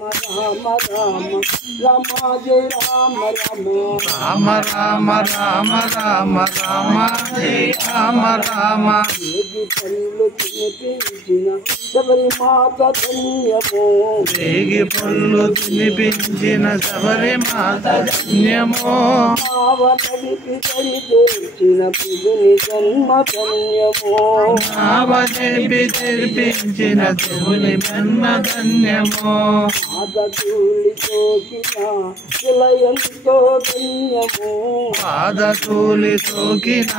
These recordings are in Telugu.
राम राम रामा जय राम राम राम राम राम राम जय राम राम శబరి మాత ధన్యమో రేగి పళ్ళు తినిపించిన శబరి మాత ధన్యమో నావనడికి తెరిచిన ప్రభుని జన్మ ధన్యమో నావదేవి తెరిపించిన శివుని జన్మ ధన్యమో పాదధూళి సోకిన శిలయంతో ధన్యమో పాదధూళి సోకిన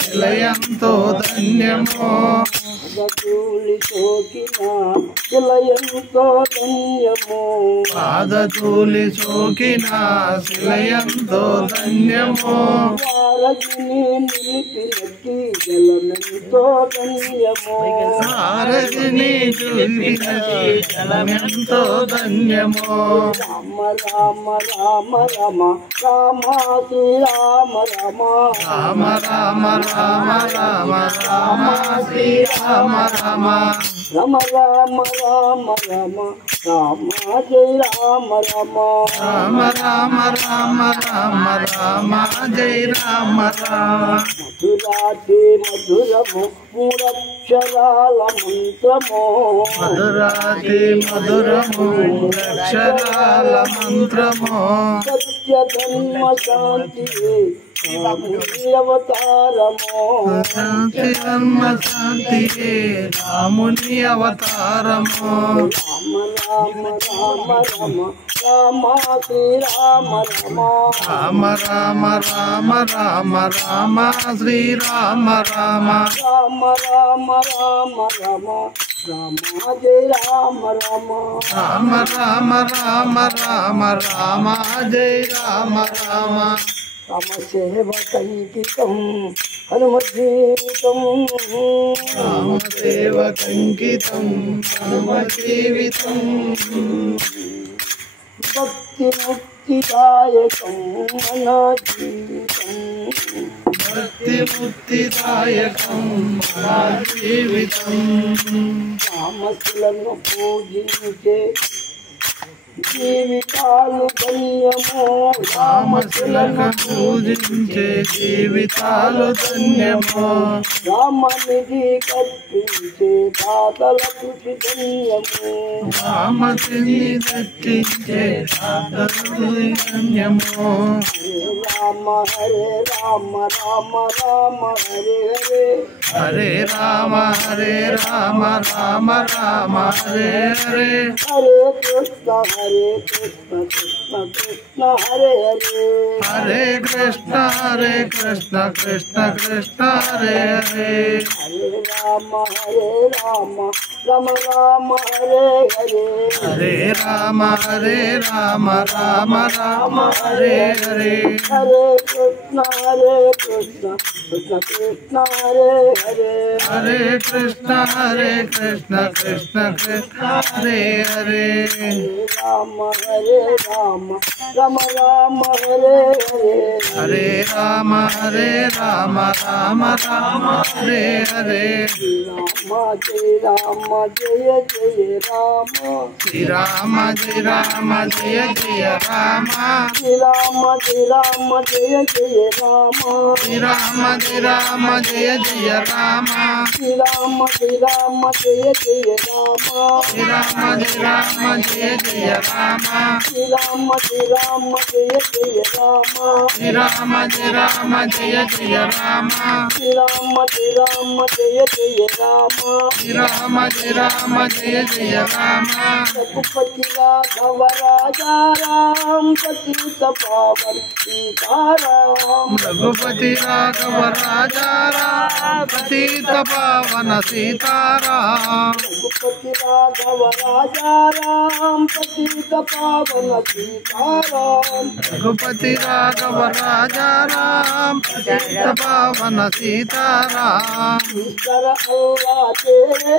శిలయంతో ధన్యమో పాదధూళి సోకిన శిలయంతో ధన్యమో పాదధూళి సోకిన శిలయంతో ధన్యమో వారగిని నిలిపినట్టి జలమెంతో ధన్యమో సారథిని చూపినది జలమెంతో ధన్యమో రామ రామ రామ రామ రామ శ్రీ రామ రామ రామ రామ రామ రామ రామ శ్రీ రామ రామ రామ రామ రామ రామ రామ జయ రామ రామ రామ రామ రామ రామ రామ జయ రామ రామ మధురాతి మధురము మూడక్షరాల మంత్రము మధురాతి మధురము అక్షరాల మంత్రము సత్య ధర్మ శాంతి అవతారము శాంతి ధర్మ శాంతియే రాముని అవతారము రామ రామ రామ రామ రామ శ్రీ రామ రామ రామ రామ రామ రామ రామ శ్రీ రామ రామ రామ రామ రామ రామ రామ జయ రామ రామ రామ రామ రామ రామ రామ జయ రామ రామ రామ సేవకంకితం హనుమజ్జీవితం రామ సేవకంకితం హనుమ జీవితం భక్తి ముక్తిదాయకం మన జీవితం భక్తి ముక్తిదాయకం మన జీవితం రామశిలను పూజించే జీవితాలు ధన్యమో రామశిలను పూజించే జీవితాలు ధన్యమో రామనిధి కల్పించే దాతల కృషి ధన్యమో రామతిని దట్టించే సాధులు ధన్యమో రామ హరే రామ రామ రామ హరే హరే హరే రామ రామ రామ రామ హరే హరే హరే కృష్ణ కృష్ణ కృష్ణ హరే హరే హరే కృష్ణ కృష్ణ కృష్ణ హరే హరే హరే రామ రామ రామ హరే హరే హరే రామ రామ రామ హరే హరే హరే కృష్ణ కృష్ణ కృష్ణ హరే హరే హరే కృష్ణ కృష్ణ కృష్ణ హరే హరే రామ రామ రామ హరే హరే హరే రామ రామ రామ హరే హరే రామ జయ జయ రామ శ్రీరామ జయ రామ జయ జయ రామ శ్రీరామ జయ జయ రామ శ్రీరామ జయ రామ జయ జయ రామ శ్రీరామ జయ జయ రామ శ్రీరామ జయ రామ జయ జయ రామ శ్రీరామ జయ జయ రామ శ్రీరామ జయ రామ జయ జయ రామ శ్రీరామ జయ జయ రామ శ్రీరామ జయ రామ జయ జయ రామ రఘుపతి రాఘవ రాజా రామ పతిత పావన సీతారామ రఘుపతి రాఘవ రాజా రామ పతిత పావన సీతారామ రఘుపతి రాఘవ రాజా రామ పతిత పావన సీతారామ రఘుపతి రాఘవ రాజా రామ పతిత పావన సీతారామ ఈశ్వర అల్లా తేరే